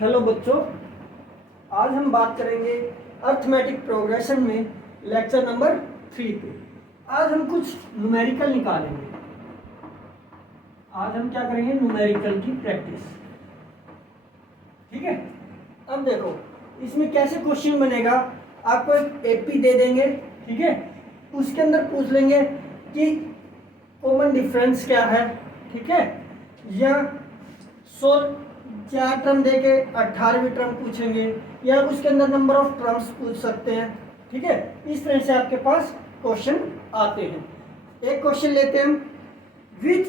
Hello बच्चों, आज हम बात करेंगे अर्थमेटिक प्रोग्रेशन में लेक्चर नंबर 3 पे। आज हम कुछ न्यूमेरिकल निकालेंगे। आज हम क्या करेंगे? न्यूमेरिकल की प्रैक्टिस। ठीक है। अब देखो इसमें कैसे क्वेश्चन बनेगा। आपको एक एपी दे देंगे, ठीक है। उसके अंदर पूछ लेंगे कि कॉमन डिफरेंस क्या है, ठीक है। या 4 टर्म देके 18वीं टर्म पूछेंगे, या उसके अंदर नंबर ऑफ टर्म्स पूछ सकते हैं, ठीक है। इस तरह से आपके पास क्वेश्चन आते हैं। एक क्वेश्चन लेते हैं हम, विच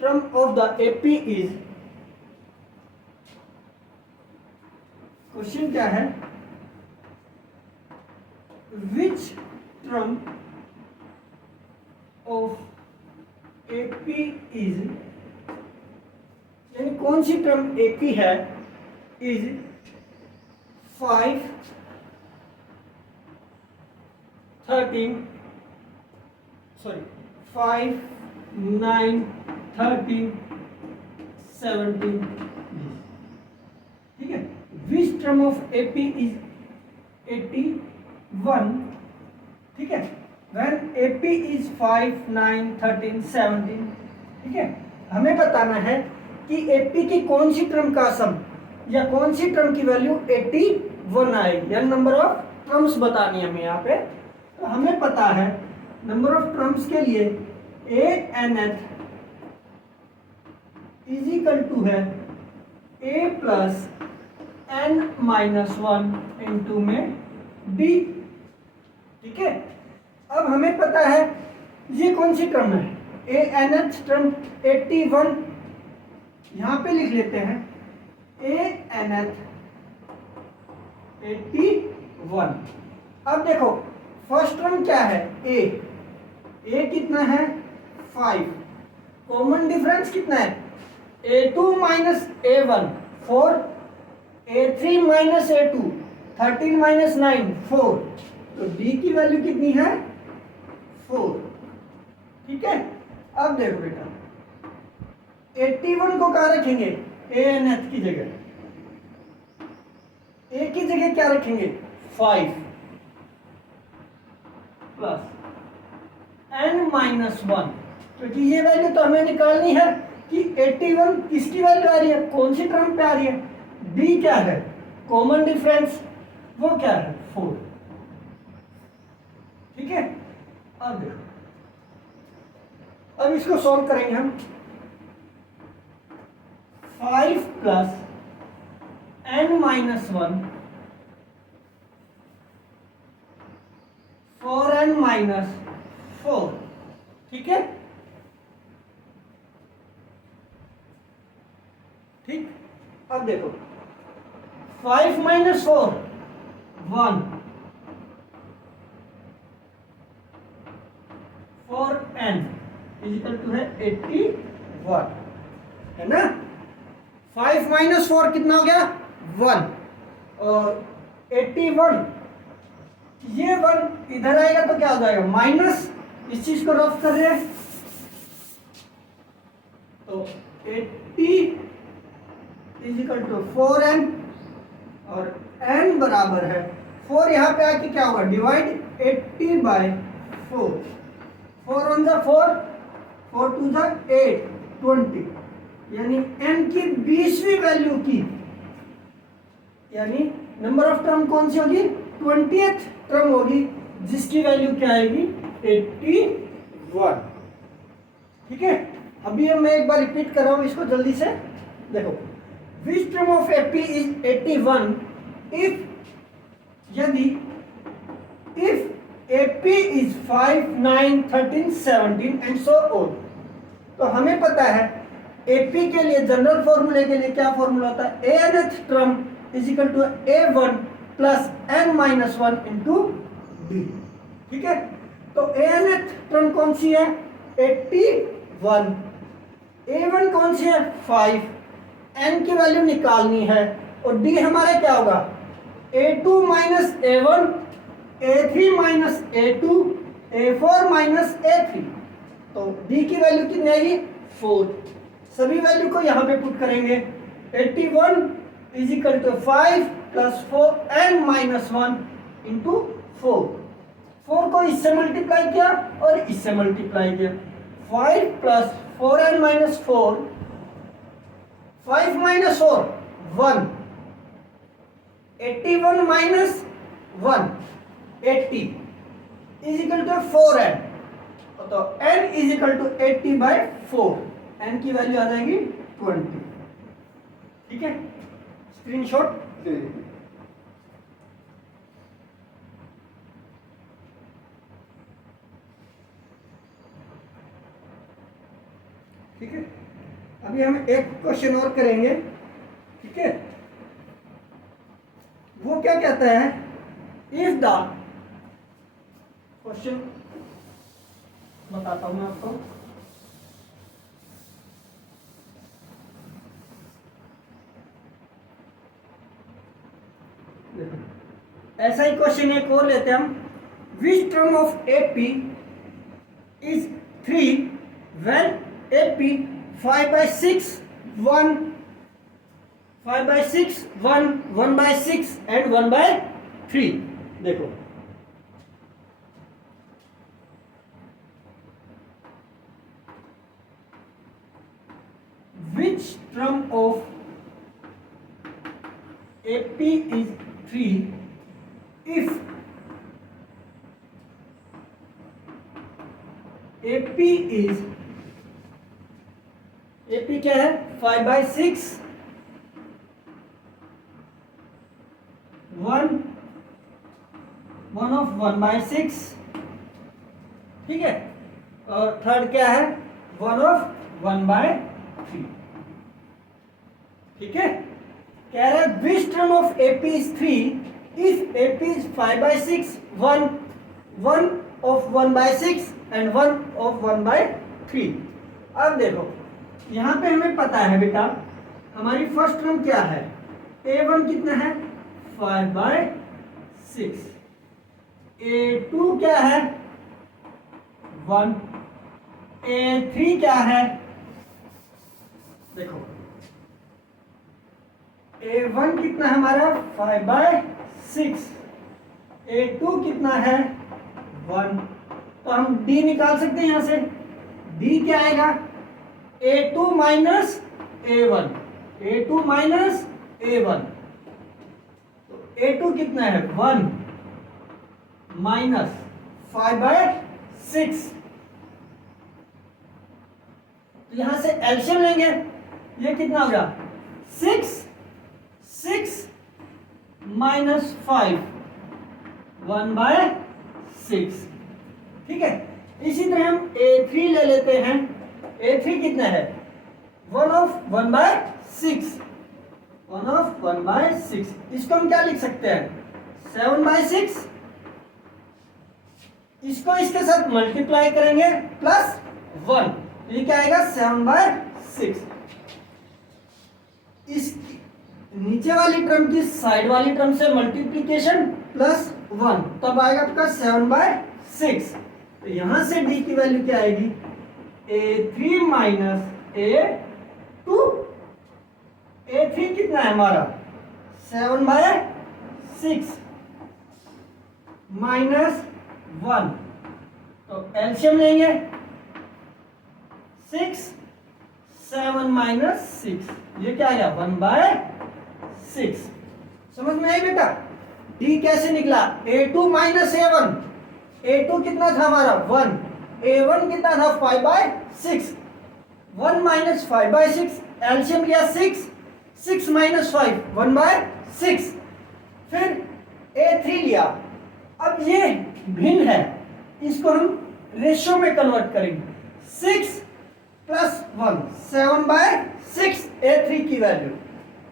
term of the AP is. Question क्या है? विच टर्म ऑफ एपी इज, यानी कौन सी टर्म एपी है, इज 5, 9, 13, 17। ठीक है। विच टर्म ऑफ एपी इज 81, ठीक है। व्हेन एपी इज 5, 9, 13, 17, ठीक है। हमें बताना है कि एपी की कौन सी टर्म का सम या कौन सी टर्म की वैल्यू 81 आएगी, या नंबर ऑफ टर्म्स बतानी है हमें यहाँ पे। तो हमें पता है नंबर ऑफ टर्म्स के लिए ANth इज इक्वल टू है A प्लस n-1 इंटू में D, ठीक है। अब हमें पता है ये कौन सी टर्म है, ANth टर्म 81, यहां पे लिख लेते हैं ANth 81। अब देखो फर्स्ट टर्म क्या है, A कितना है 5, कॉमन डिफरेंस कितना है A2 minus A1 4, A3 minus A2 13 minus 9 4, तो D की वैल्यू कितनी है 4, ठीक है। अब देखो बेटा 81 को कहाँ रखेंगे, ANth की जगह, A की जगह क्या रखेंगे 5 प्लस n-1, क्योंकि ये वैल्यू तो हमें निकालनी है कि 81 किसकी वैल्यू आ रही है, कौन सी टर्म पे आ रही है। D क्या है, कॉमन डिफरेंस, वो क्या है 4, ठीक है। अब देखो, अब इसको सॉल्व करेंगे हम। 5 प्लस n-1 4n-4, ठीक है। ठीक। अब देखो 5 minus 4 1, 4n is equal to है 81, है ना। 5 माइनस 4 कितना हो गया 1, और 81 ये 1 इधर आएगा तो क्या हो जाएगा माइनस, इस चीज को रफ कर रहे हैं तो 80 इज इक्वल टू 4n, और n बराबर है 4, यहाँ पे आके क्या होगा डिवाइड 80 बाय 4, 4 1 जा 4, 4 2 जा 8, 20, यानी n की 20वीं वैल्यू की, यानी नंबर ऑफ टर्म कौन सी होगी 20th टर्म होगी, जिसकी वैल्यू क्या आएगी 81, ठीक है। अभी हम मैं एक बार रिपीट कर रहा हूं इसको जल्दी से देखो। Which term of AP is 81 if, यदि if AP is 5, 9, 13, 17 and so on. तो हमें पता है एपी के लिए जनरल फॉर्मूले के लिए क्या फॉर्मूला होता है, ANth term is equal to A1 plus n-1 into D, ठीक है। तो ANth टर्म कौन सी है 81, A1 कौन सी है 5, n की वैल्यू निकालनी है, और D हमारा क्या होगा A2 minus A1, A3 minus A2, A4 minus A3, तो D की वैल्यू कितनी आएगी 4। सभी वैल्यू को यहाँ पे पुट करेंगे 81 is equal to 5 plus 4n minus 1 into 4। 4 को इससे मल्टीप्लाई किया और इससे मल्टीप्लाई किया। 5 plus 4n minus 4, 5 minus 4 1, 81 minus 1 80 is equal to 4n। तो n is equal to 80/4, n की वैल्यू आ जाएगी 20। ठीक है, स्क्रीनशॉट ले लीजिए। ठीक है, अभी हम एक क्वेश्चन और करेंगे। ठीक है, वो क्या कहता है, इफ द क्वेश्चन बताता हूं मैं आपको। ऐसा ही क्वेश्चन एक और लेते हैं हम। विच term of AP is 3 when AP 5/6 1 5/6 1 1/6 and 1/3। देखो which term of AP is 3 if AP is AP क्या है 5/6 1 of 1/6। ठीक है, और थर्ड क्या है 1 of 1/3। ठीक है, कह रहा है विच term of AP is 3 if AP is 5/6 1 of 1/6 and 1 of 1/3। अब देखो यहां पे हमें पता है बेटा हमारी फर्स्ट टर्म क्या है, A1 कितना है 5/6, A2 क्या है 1, A3 क्या है, देखो A1 कितना है हमारा 5/6, A2 कितना है 1। तो हम D निकाल सकते हैं यहां से। D क्या आएगा A2 minus A1, A2 minus A1। तो A2 कितना है 1 माइनस 5/6। तो यहां से एलसीएम लेंगे, ये कितना होगा 6 माइनस 5 1/6। ठीक है, इसी तरह हम A3 ले लेते हैं। A3 कितना है 1 of 1/6, 1 of 1/6। इसको हम क्या लिख सकते हैं 7/6। इसको इसके साथ मल्टीप्लाई करेंगे प्लस 1, ये क्या आएगा 7/6। इस नीचे वाली टर्म की साइड वाली टर्म से मल्टीप्लीकेशन प्लस 1, तब आएगा आपका 7/6। तो यहां से D की वैल्यू क्या आएगी A3 माइनस A2। A3 कितना है हमारा 7/6 माइनस 1। तो एलसीएम लेंगे 6 7 माइनस 6, ये क्या आएगा 1/6। समझ में आई बेटा। D कैसे निकला A2 माइनस A1, A2 कितना था हमारा 1, A1 कितना था 5/6, 1 माइनस 5/6, एलसीएम लिया 6 माइनस 5 1/6। फिर A3 लिया। अब ये भिन्न है, इसको हम रेशियो में कन्वर्ट करेंगे। 6 प्लस 1 7/6 A3 की value,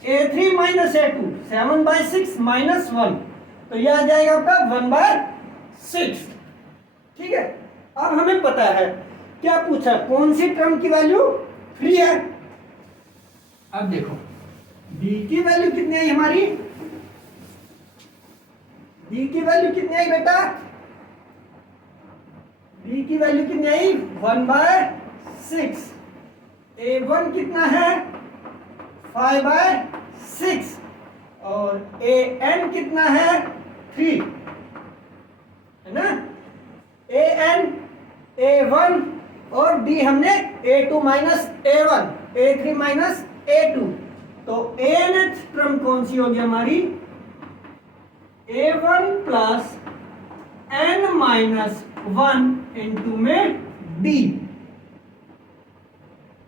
A3 minus A2 7/6 minus 1, तो यह आ जाएगा आपका 1/6। ठीक है, अब हमें पता है क्या पूछा, कौन सी टर्म की वैल्यू 3 है। अब देखो D की वैल्यू कितनी आई हमारी, D की वैल्यू कितनी आई बेटा, D की वैल्यू कितनी आई 1/6। A1 कितना है 5/6, और ए एन कितना है 3, है ना। ए एन A1 और D हमने A2 minus A1, A3 minus A2, तो Anth टर्म कौन सी होगी हमारी A1 plus N minus 1 into में D,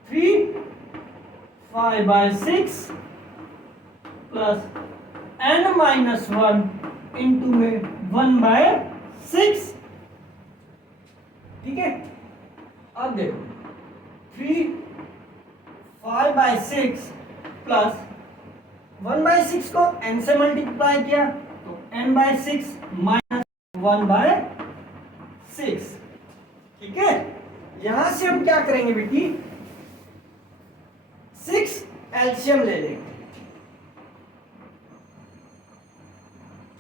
3 5/6 plus N minus 1 into में 1/6, ठीक है। अब देखो 3 5/6 प्लस 1/6 को n से मल्टीप्लाई किया तो n/6 माइनस 1/6, ठीक है। यहां से हम क्या करेंगे बेटी 6 एलसीएम ले लेंगे।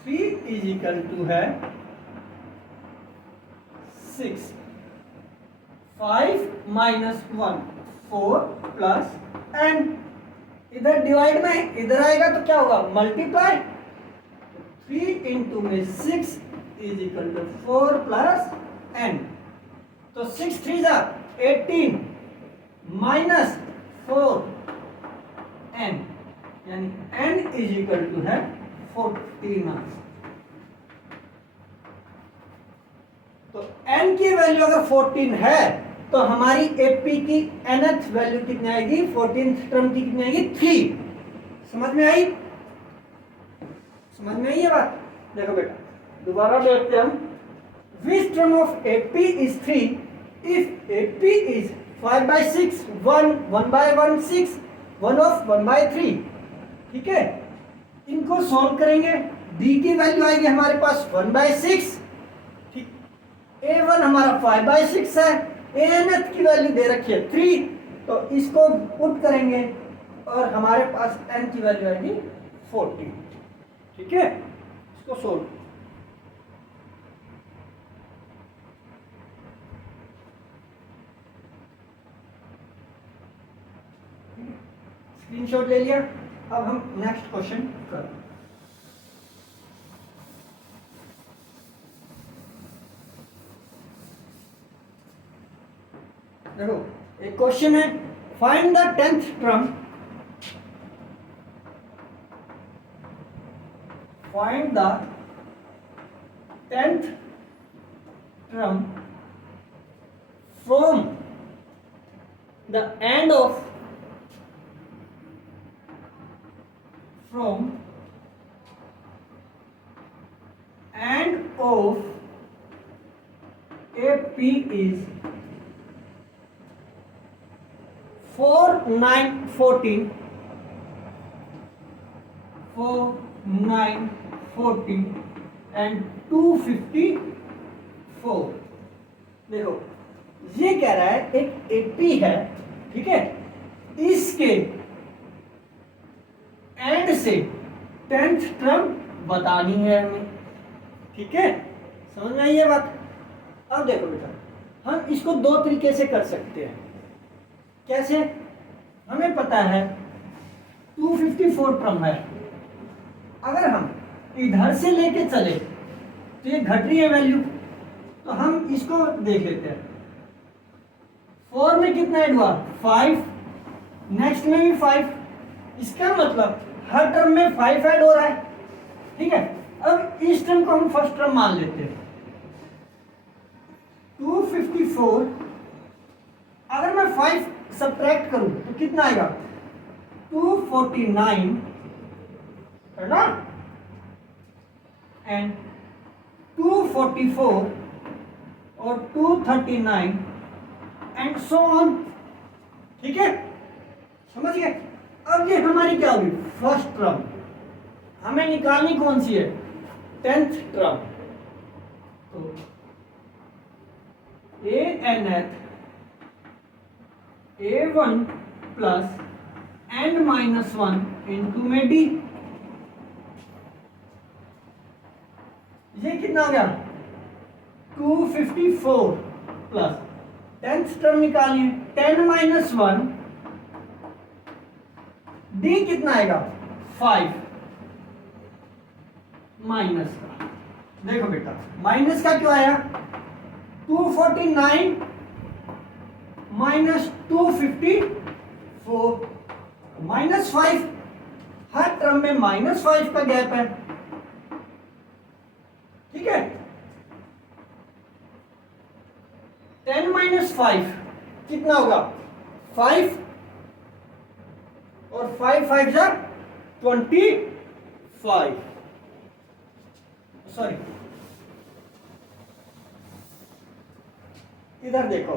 3 इज इक्वल टू है 6, 5 माइनस 1 4 प्लस n, इधर डिवाइड में इधर आएगा तो क्या होगा मल्टीप्लाई, 3 इंटू में 6 is equal to 4 plus n, तो 6 3 जा 18 माइनस 4 n, यानी n इज इक्वल टू है 14। तो n की वैल्यू अगर 14 है तो हमारी AP की nth वैल्यू कितनी आएगी 14th टर्म की कितनी आएगी 3। समझ में आई, समझ में आई ये बात। देखो बेटा दोबारा देखते हैं हम, विच term of AP is 3 if AP is 5/6 1 1/1 6 1 of 1/3, ठीक है। इनको सॉल्व करेंगे, D की वैल्यू आएगी हमारे पास 1/6, ठीक। A1 हमारा 5/6 है, Anth की वैल्यू दे रखी है 3, तो इसको पुट करेंगे और हमारे पास n की वैल्यू आएगी 14, ठीक है। इसको सोल्व, स्क्रीनशॉट ले लिया। अब हम नेक्स्ट क्वेश्चन कर, देखो एक क्वेश्चन है, find the 10th term, find the 10th term from the end of, from end of AP is 4 9 14 4 9 14 and 254। देखो ये कह रहा है एक AP है, ठीक है, इसके एंड से 10th टर्म बतानी है हमें, ठीक है। समझ में आई ये बात। अब देखो बेटा हम इसको दो तरीके से कर सकते हैं। कैसे, हमें पता है 254 टर्म है, अगर हम इधर से लेके चले तो ये घट रही है वैल्यू, तो हम इसको देख लेते हैं। 4 में कितना ऐड हुआ 5, नेक्स्ट में भी 5, इसका मतलब हर टर्म में 5 ऐड हो रहा है, ठीक है। अब इस टर्म को हम फर्स्ट टर्म मान लेते हैं। 254 अगर मैं 5 सब्ट्रैक्ट करूं तो कितना आएगा 249, है ना, एंड 244 और 239 एंड सो ऑन, ठीक है। समझ गए। अब ये हमारी क्या होगी फर्स्ट टर्म, हमें निकालनी कौन सी है 10th टर्म, तो Anth A1 plus n minus 1 into में D, ये कितना हो गया 254 प्लस 10th टर्म निकालिए 10 माइनस 1, D कितना आएगा 5, माइनस का। देखो बेटा माइनस का क्यों आया, 249 माइनस 254, -5, हर टर्म में -5 का गैप है, ठीक है। 10 - 5 कितना होगा, 5, और 5 5 जा 25, सॉरी इधर देखो,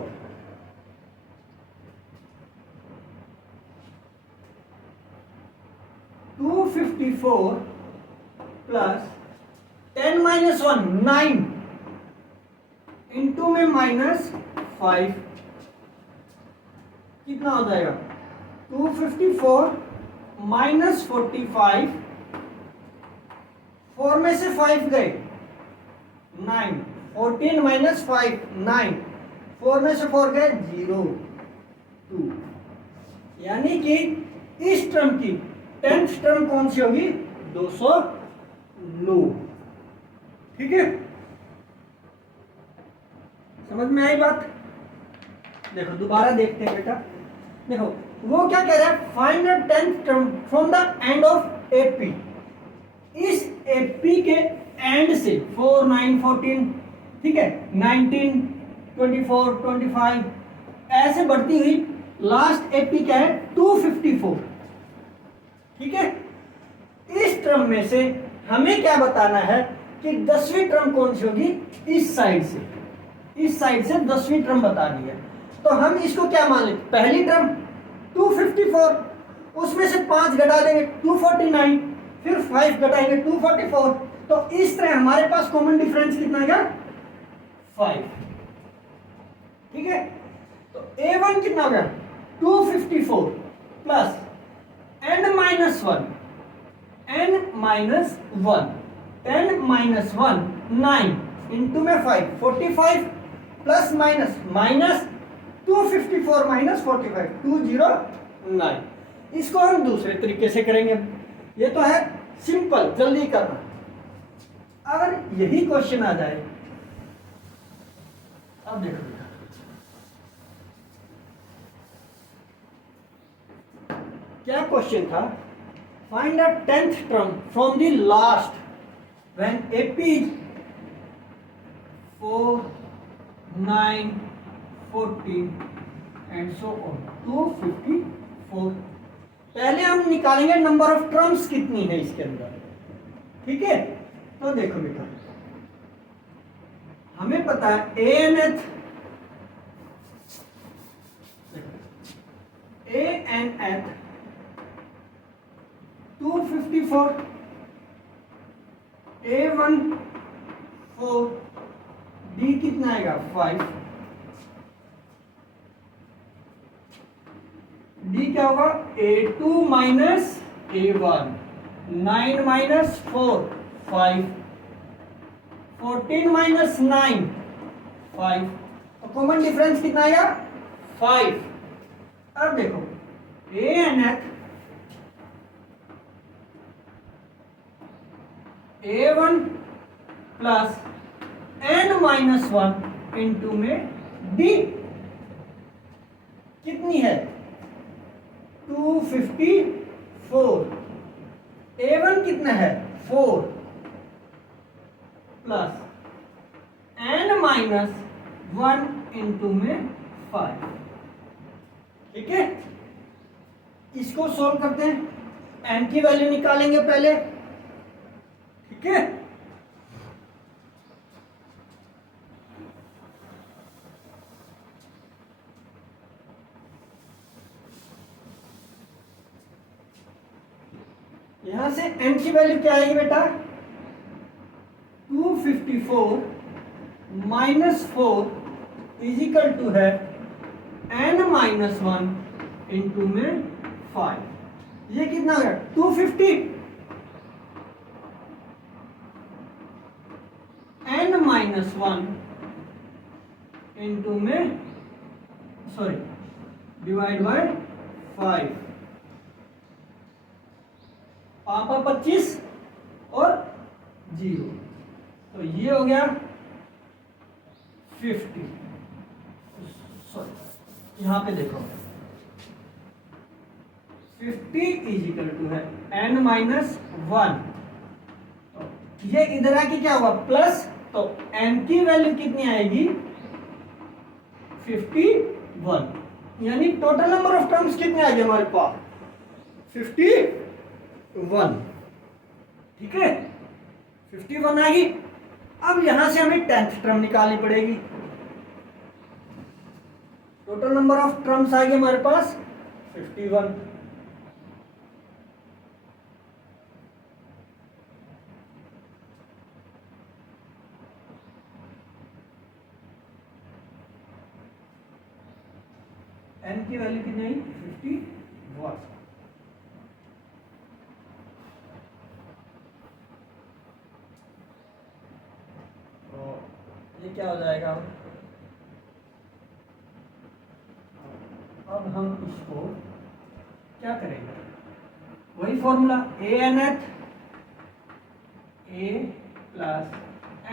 $254 प्लस 10 - 1 9 इंटू में -5 कितना हो जाएगा, 254 - 45, 4 में से 5 गए 9, 14 - 5 9, 4 में से 4 गए 0 2, यानी कि इस टर्म की 10th टर्म कौन सी होगी, 209, ठीक है। समझ में आई बात। देखो दोबारा देखते हैं बेटा, देखो वो क्या कह रहा है, find the 10th term from the end of AP. इस एपी के एंड से 4 9 14, ठीक है, 19 24 25 ऐसे बढ़ती हुई लास्ट एपी क्या है, 254, ठीक है। इस टर्म में से हमें क्या बताना है कि 10वीं टर्म कौन सी होगी, इस साइड से, इस साइड से 10वीं टर्म बतानी है। तो हम इसको क्या मान लेते, पहली टर्म 254, उसमें से 5 घटा देंगे 249, फिर 5 घटाएंगे 244, तो इस तरह हमारे पास कॉमन डिफरेंस कितना आएगा, 5, ठीक है। तो A1 कितना हो गया, 254 प्लस n - 1 n - 1 10 - 1 9 इंटू में 5 45 प्लस माइनस माइनस 254 - 45 209। इसको हम दूसरे तरीके से करेंगे, ये तो है सिंपल, जल्दी करना। अगर यही क्वेश्चन आ जाए, अब देखो बेटा क्या क्वेश्चन था, find the 10th term from the last when AP is 4 9 14 and so on 254। पहले हम निकालेंगे नंबर ऑफ टर्म्स कितनी है इसके अंदर, ठीक है। तो देखो बेटा हमें पता है ANth 254, A1 4, D कितना आएगा 5, D क्या होगा, A2 माइनस A1, 9 - 4 5, 14 - 9 5, तो कॉमन डिफरेंस कितना आएगा 5। अब देखो ANth A1 plus n - 1 into में D कितनी है 254, A1 कितना है 4 प्लस n - 1 इंटू में 5, ठीक है। इसको सॉल्व करते हैं, n की वैल्यू निकालेंगे पहले, ठीक है। यहां से n की वैल्यू क्या आएगी बेटा, 254 - 4 इज इक्वल टू है n - 1 इंटू में 5, ये कितना है 250, n - 1 इंटू में सॉरी डिवाइड बाय 5, पापा 25 और 0। तो ये हो गया 50, सॉरी यहाँ पे देखो 50 इज इक्वल टू है n-1। ये इधर आके क्या हुआ प्लस, तो n की वैल्यू कितनी आएगी 51, यानी टोटल नंबर ऑफ टर्म्स कितने आ गए हमारे पास 51। ठीक है 51 आ गई। अब यहां से हमें 10th टर्म निकालनी पड़ेगी। टोटल नंबर ऑफ टर्म्स आ गए हमारे पास 51। n की वैल्यू कितनी आई 51। तो ये क्या हो जाएगा, अब हम इसको क्या करेंगे, वही formula a-nth a plus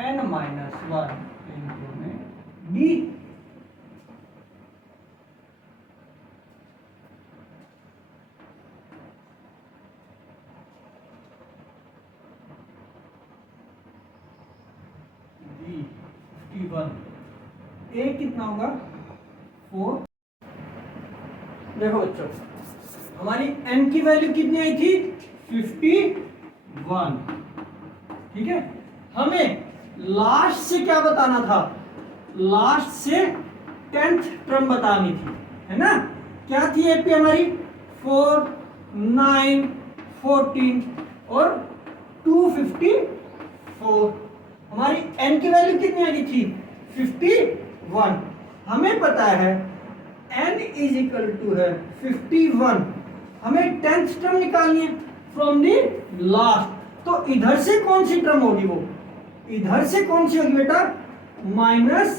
n-1 into में b। ए कितना होगा 4। देखो बच्चों हमारी n की वैल्यू कितनी आई थी 51। ठीक है, हमें लास्ट से क्या बताना था, लास्ट से 10th टर्म बतानी थी, है ना। क्या थी एपी हमारी 4, 9, 14 और 254। हमारी n की वैल्यू कितनी आ गई थी 51। हमें पता है n इज इक्वल टू है 51। हमें 10th टर्म निकालनी है फ्रॉम दी लास्ट। तो इधर से कौन सी टर्म होगी, वो इधर से कौन सी होगी बेटा -10,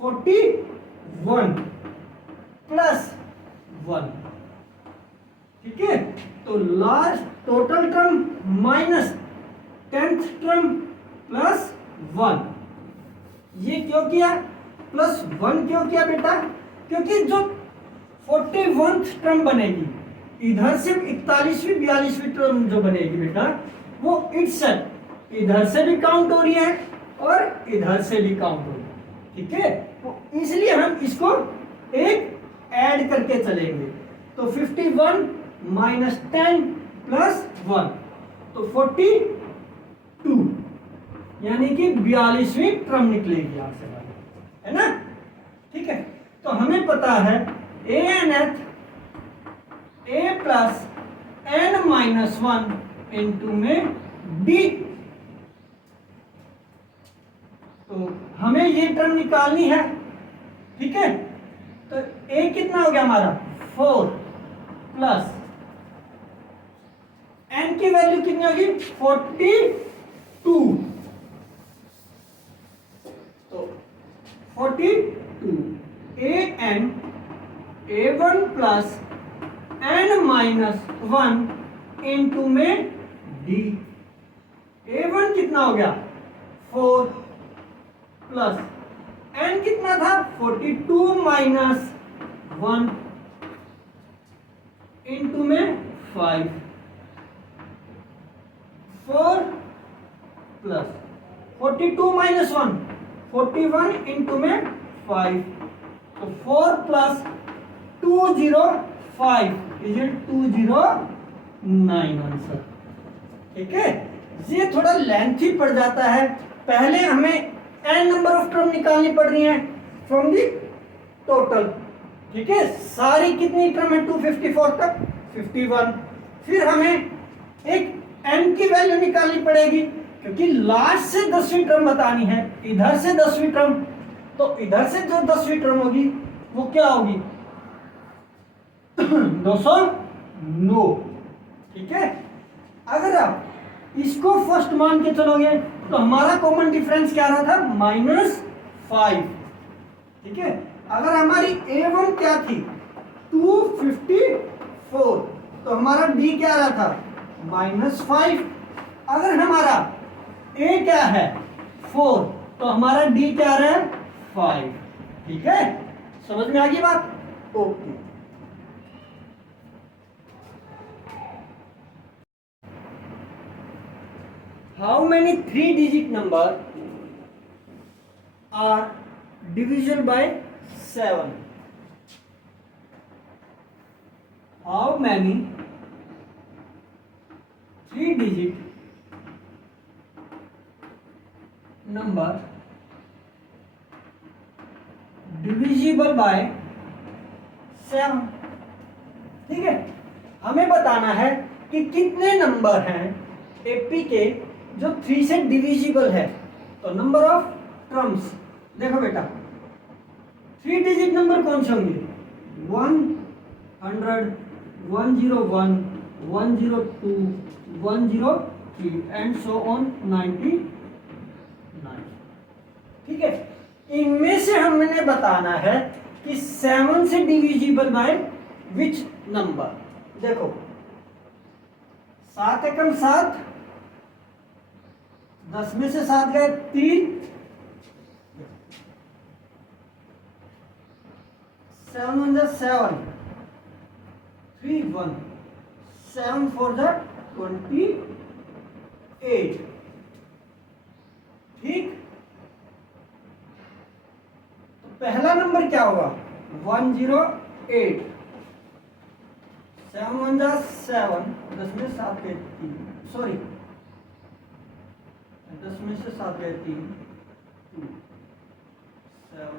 41 प्लस 1। ठीक है, तो last total term minus 10th term plus 1। ये क्यों किया प्लस 1 क्यों किया बेटा, क्योंकि जो 41th टर्म बनेगी इधर से 41वीं 42वीं टर्म जो बनेगी बेटा वो इटसेल्फ इधर से भी काउंट हो रही है और इधर से भी काउंट हो रही है। ठीक है, तो इसलिए हम इसको एक ऐड करके चलेंगे। तो 51 माइनस 10 प्लस 1 तो 42, यानी कि 42वीं टर्म निकलेगी आपसे, है ना। ठीक है, तो हमें पता है a-nth a plus n-1 into में b। तो हमें ये टर्म निकालनी है। ठीक है, तो a कितना हो गया हमारा 4 प्लस n की वैल्यू कितनी होगी 42। तो 42 an a1 plus n-1 into में d। a1 कितना हो गया 4 प्लस n कितना था 42 माइनस 1 इंटू में 5। 4 प्लस 42 माइनस 1 41 इंटू में 5। तो 4 प्लस 205 इज इट 209 आंसर। ठीक है, ये थोड़ा लेंथी पड़ जाता है। पहले हमें n नंबर ऑफ टर्म निकालनी पड़ रही है फ्रॉम दी टोटल। ठीक है, सारी कितनी टर्म है 254 तक 51। फिर हमें एक n की वैल्यू निकालनी पड़ेगी क्योंकि लास्ट से 10वीं टर्म बतानी है, इधर से 10वीं टर्म। तो इधर से जो 10वीं टर्म होगी वो क्या होगी 209। ठीक है, अगर आप इसको फर्स्ट मान के चलोगे तो हमारा कॉमन डिफरेंस क्या रहा था -5। ठीक है, अगर हमारी a1 क्या थी 254 तो हमारा b क्या रहा था -5। अगर हमारा ए क्या है 4, तो हमारा डी क्या आ रहा है 5। ठीक है, समझ में आ गई बात? Okay. How many 3-digit number are divisible by 7? How many 3-digit number divisible by 7? ठीक है, हमें बताना है कि कितने नंबर हैं एपी के जो 3 से डिविजिबल है। तो नंबर ऑफ टर्म्स देखो बेटा, 3-digit नंबर कौन से होंगे? 100, 101, 102, 103 एंड सो ऑन 99। ठीक है, इनमें से हमने बताना है कि 7 से डिविजिबल बाय विच नंबर। देखो 7 एकम 7, 10 में से 7 गए 3, 7 1 7, 3 1, 7 4 28। ठीक, तो पहला नंबर क्या होगा? 108। 7 1 7, 10 में 7 गए 3, सॉरी 10 में से 7 गए 3, 2 7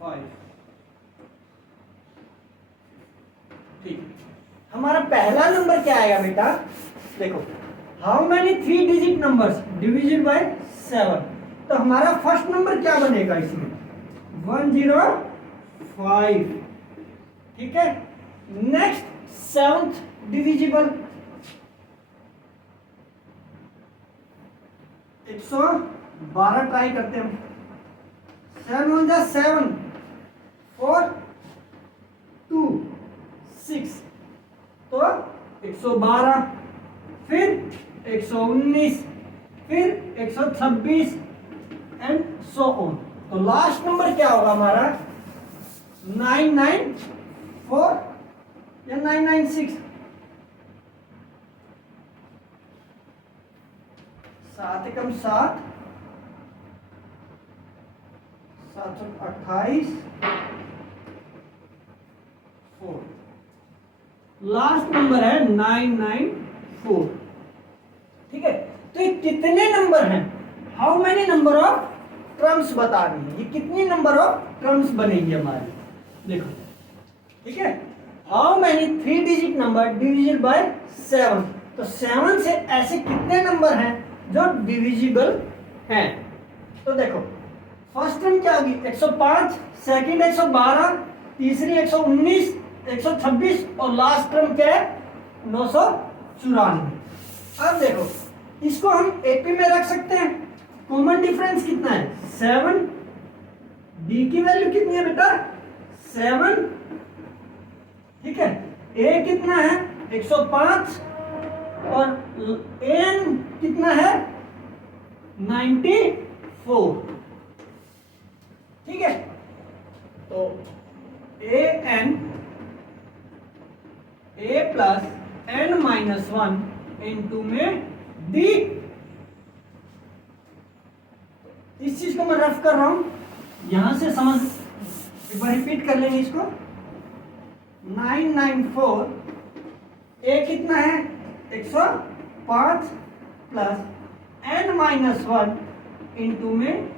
5। ठीक, हमारा पहला नंबर क्या आएगा बेटा? देखो how many 3-digit numbers divisible by 7, तो हमारा फर्स्ट नंबर क्या बनेगा इसमें? 105। ठीक है, नेक्स्ट 7th डिविजिबल 112 ट्राई करते हैं। 7 1 7, 4 2 6, तो 112, फिर 119, फिर 126 एंड सो ऑन। तो लास्ट नंबर क्या होगा हमारा? 994 या 996। 7 एकम 7, 728, 4। लास्ट नंबर है 994। ठीक है, तो ये कितने नंबर हैं? How many number of terms बता रही है, ये कितनी नंबर ऑफ टर्म्स बनेगी हमारी? देखो, ठीक है, how many 3-digit number divisible by 7, तो 7 से ऐसे कितने नंबर हैं जो डिविजिबल हैं? तो देखो फर्स्ट टर्म क्या होगी? 105, सेकंड 112, तीसरी 119, 126 और लास्ट टर्म क्या है? 994। अब देखो इसको हम एपी में रख सकते हैं। कॉमन डिफरेंस कितना है? 7। डी की वैल्यू कितनी है बेटा? 7। ठीक है, ए कितना है? 105 और एन कितना है? 94। ठीक है, तो A N A plus N minus 1 into में डी। इस चीज को मैं रफ कर रहा हूं, यहां से समझ, एक बार रिपीट कर लेंगे इसको। 994, ए कितना है? 105 प्लस एन माइनस 1 इंटू में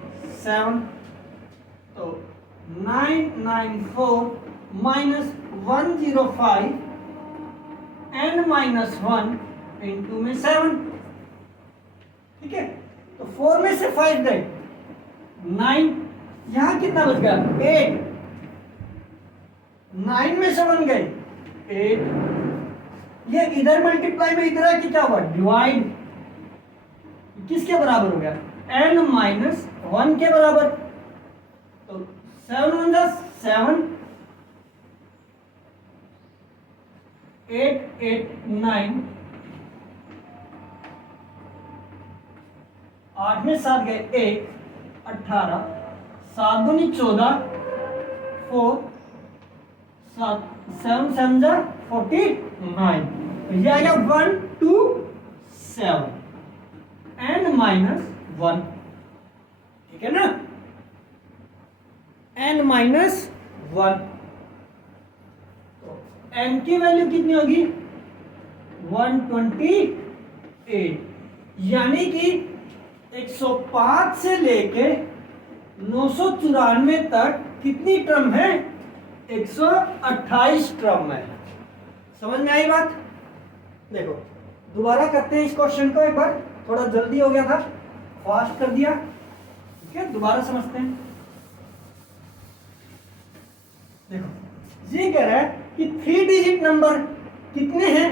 7, तो 994 माइनस 105 एन माइनस 1 इंटू में 7। ठीक है, तो 4 में से 5 गए 9, यहां कितना बच गया? 8। 9 में से 1 गए 8। ये इधर मल्टीप्लाई में इधर कि क्या हुआ? डिवाइड। किसके बराबर हो गया? एन माइनस 1 के बराबर। तो 7 1 7, 8 8 9, 8 में 7 गए 1, 18, 7 दूनी 14, 4, 7 7 7 जा 49, तो ये आ गया 1 2 7 n माइनस 1, ठीक है ना, n माइनस 1, तो n की वैल्यू कितनी होगी 128, यानी कि 105 से लेके 994 तक कितनी टर्म है 128 टर्म है। समझ में आई बात? देखो दोबारा करते हैं इस क्वेश्चन को एक बार, थोड़ा जल्दी हो गया था, फास्ट कर दिया, ठीक है, दोबारा समझते हैं। देखो ये कह रहा है कि 3 डिजिट नंबर कितने हैं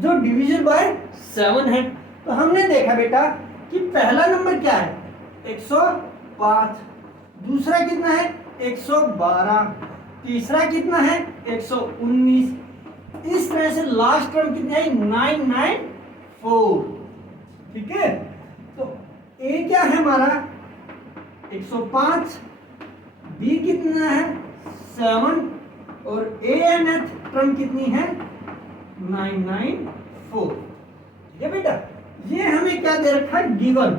जो डिविजन बाय 7 है। तो हमने देखा बेटा कि पहला नंबर क्या है 105, दूसरा कितना है 112, तीसरा कितना है 119, इस तरह से लास्ट टर्म कितनी आई 994, ठीक है। तो ए क्या है हमारा 105, बी कितना है 7 और ए एन एथ टर्म कितनी है 994, ठीक है बेटा। ये हमें क्या दे रखा है गिवन,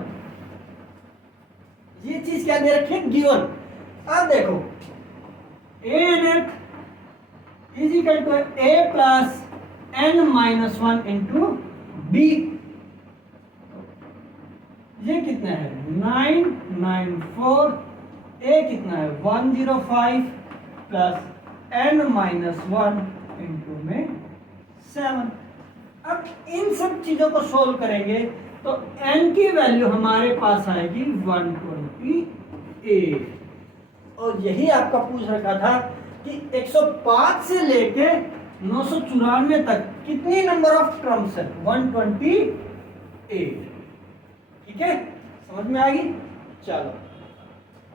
ये चीज क्या दे रखी है गिवन। अब देखो A nth is equal to A plus n minus 1 into B, ये कितना है 994, ए कितना है 105 प्लस n माइनस 1 इंटू में 7। अब इन सब चीजों को सोल्व करेंगे तो n की वैल्यू हमारे पास आएगी 128, और यही आपका पूछ रखा था कि 105 से लेके 994 तक कितनी नंबर ऑफ टर्म्स है 128, ठीक है, समझ में आ गई। चलो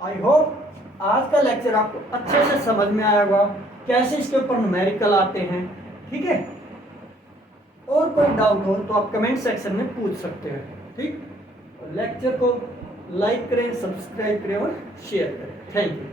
आई होप आज का लेक्चर आपको अच्छे से समझ में आया होगा, कैसे इसके ऊपर न्यूमेरिकल आते हैं, ठीक है। और कोई डाउट हो तो आप कमेंट सेक्शन में पूछ सकते हैं, ठीक। लेक्चर को लाइक करें, सब्सक्राइब करें और शेयर करें। Thank you.